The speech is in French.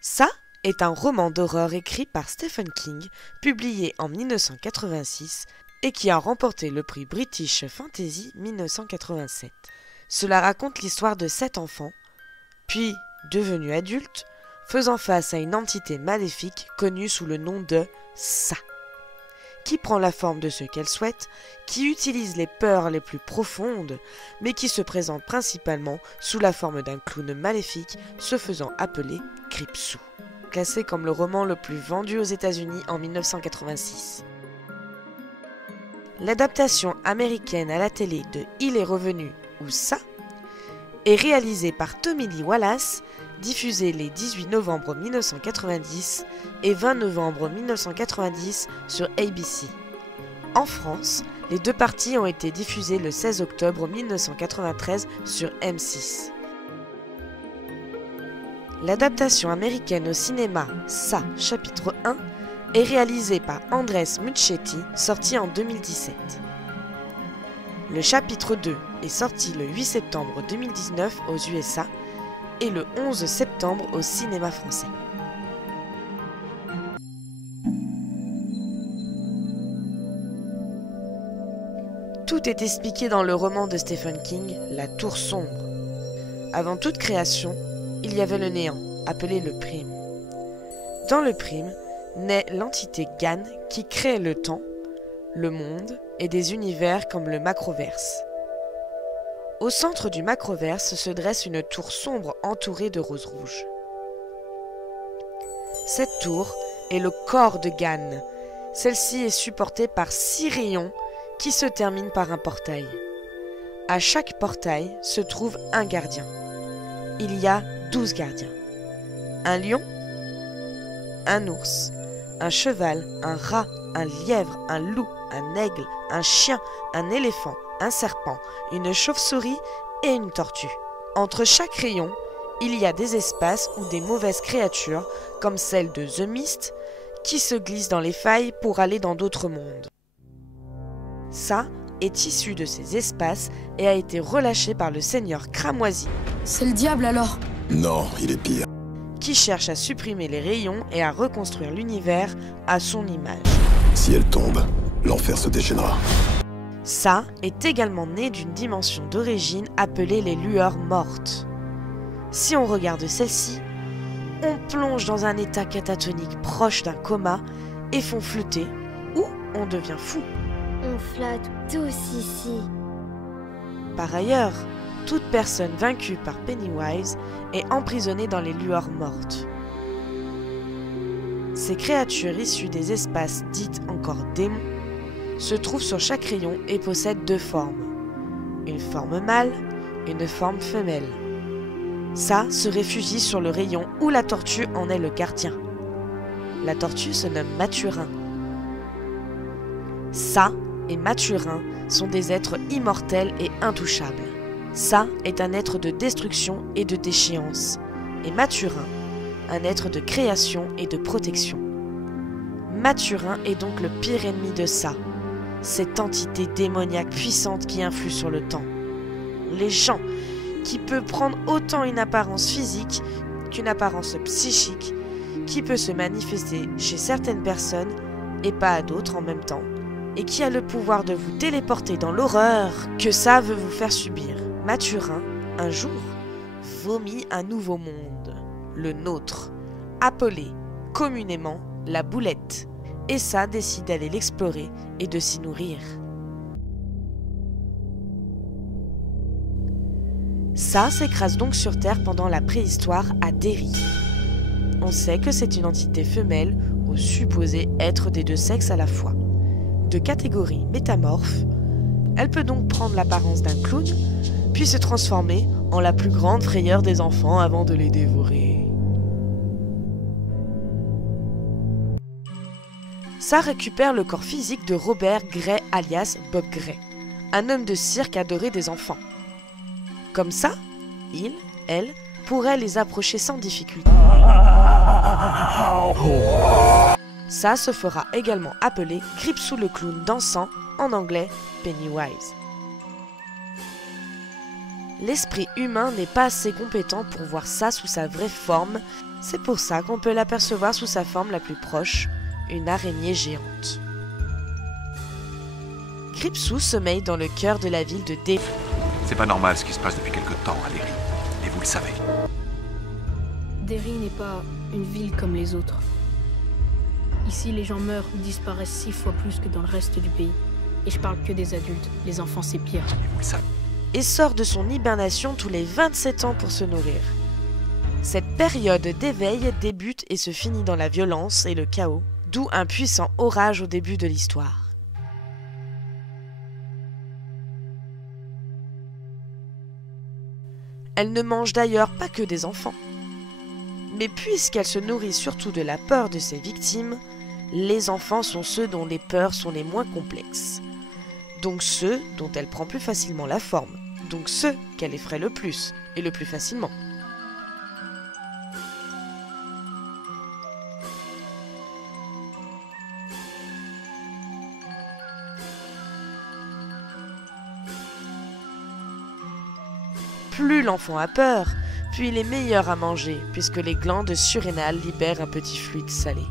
Ça est un roman d'horreur écrit par Stephen King, publié en 1986 et qui a remporté le prix British Fantasy 1987. Cela raconte l'histoire de 7 enfants, puis, devenus adultes, faisant face à une entité maléfique connue sous le nom de Ça, qui prend la forme de ce qu'elle souhaite, qui utilise les peurs les plus profondes, mais qui se présente principalement sous la forme d'un clown maléfique se faisant appeler Gripsou, classé comme le roman le plus vendu aux États-Unis en 1986. L'adaptation américaine à la télé de Il est revenu ou Ça est réalisée par Tommy Lee Wallace, diffusée les 18 novembre 1990 et 20 novembre 1990 sur ABC. En France, les 2 parties ont été diffusées le 16 octobre 1993 sur M6. L'adaptation américaine au cinéma Ça, chapitre 1 est réalisée par Andrés Muschietti, sorti en 2017. Le chapitre 2 est sorti le 8 septembre 2019 aux USA et le 11 septembre au cinéma français. Tout est expliqué dans le roman de Stephen King, La Tour Sombre. Avant toute création, il y avait le néant, appelé le prime. Dans le prime, naît l'entité Gan qui crée le temps, le monde et des univers comme le Macroverse. Au centre du Macroverse se dresse une tour sombre entourée de roses rouges. Cette tour est le corps de Gan. Celle-ci est supportée par 6 rayons qui se terminent par un portail. À chaque portail se trouve un gardien. Il y a 12 gardiens. Un lion, un ours, un cheval, un rat, un lièvre, un loup, un aigle, un chien, un éléphant, un serpent, une chauve-souris et une tortue. Entre chaque rayon, il y a des espaces où des mauvaises créatures, comme celle de The Mist, qui se glissent dans les failles pour aller dans d'autres mondes. Ça est issu de ces espaces et a été relâché par le seigneur Cramoisi. C'est le diable alors? Non, il est pire. Qui cherche à supprimer les rayons et à reconstruire l'univers à son image. Si elle tombe, l'enfer se déchaînera. Ça est également né d'une dimension d'origine appelée les lueurs mortes. Si on regarde celle-ci, on plonge dans un état catatonique proche d'un coma et font flotter ou on devient fou. On flotte tous ici. Par ailleurs, toute personne vaincue par Pennywise est emprisonnée dans les lueurs mortes. Ces créatures issues des espaces dites encore démons se trouvent sur chaque rayon et possèdent 2 formes. Une forme mâle, une forme femelle. Ça se réfugie sur le rayon où la tortue en est le gardien. La tortue se nomme Mathurin. Ça et Mathurin sont des êtres immortels et intouchables. Ça est un être de destruction et de déchéance, et Mathurin, un être de création et de protection. Mathurin est donc le pire ennemi de Ça, cette entité démoniaque puissante qui influe sur le temps. Les gens, qui peut prendre autant une apparence physique qu'une apparence psychique, qui peut se manifester chez certaines personnes et pas à d'autres en même temps, et qui a le pouvoir de vous téléporter dans l'horreur que Ça veut vous faire subir. Mathurin, un jour, vomit un nouveau monde, le nôtre, appelé communément la boulette, et Ça décide d'aller l'explorer et de s'y nourrir. Ça s'écrase donc sur Terre pendant la préhistoire à Derry. On sait que c'est une entité femelle ou supposée être des 2 sexes à la fois. De catégorie métamorphe, elle peut donc prendre l'apparence d'un clown, puis se transformer en la plus grande frayeur des enfants avant de les dévorer. Ça récupère le corps physique de Robert Gray alias Bob Gray, un homme de cirque adoré des enfants. Comme ça, elle, pourrait les approcher sans difficulté. Ça se fera également appeler Gripsou le clown dansant, en anglais Pennywise. L'esprit humain n'est pas assez compétent pour voir ça sous sa vraie forme, c'est pour ça qu'on peut l'apercevoir sous sa forme la plus proche, une araignée géante. Gripsou sommeille dans le cœur de la ville de Derry. C'est pas normal ce qui se passe depuis quelque temps à Derry. Et vous le savez. Derry n'est pas une ville comme les autres. Ici, les gens meurent ou disparaissent 6 fois plus que dans le reste du pays. Et je parle que des adultes. Les enfants, c'est pire. Et vous le savez. Et sort de son hibernation tous les 27 ans pour se nourrir. Cette période d'éveil débute et se finit dans la violence et le chaos, d'où un puissant orage au début de l'histoire. Elle ne mange d'ailleurs pas que des enfants. Mais puisqu'elle se nourrit surtout de la peur de ses victimes, les enfants sont ceux dont les peurs sont les moins complexes. Donc ceux dont elle prend plus facilement la forme. Donc ceux qu'elle effraie le plus et le plus facilement. Plus l'enfant a peur, plus il est meilleur à manger, puisque les glandes surrénales libèrent un petit fluide salé.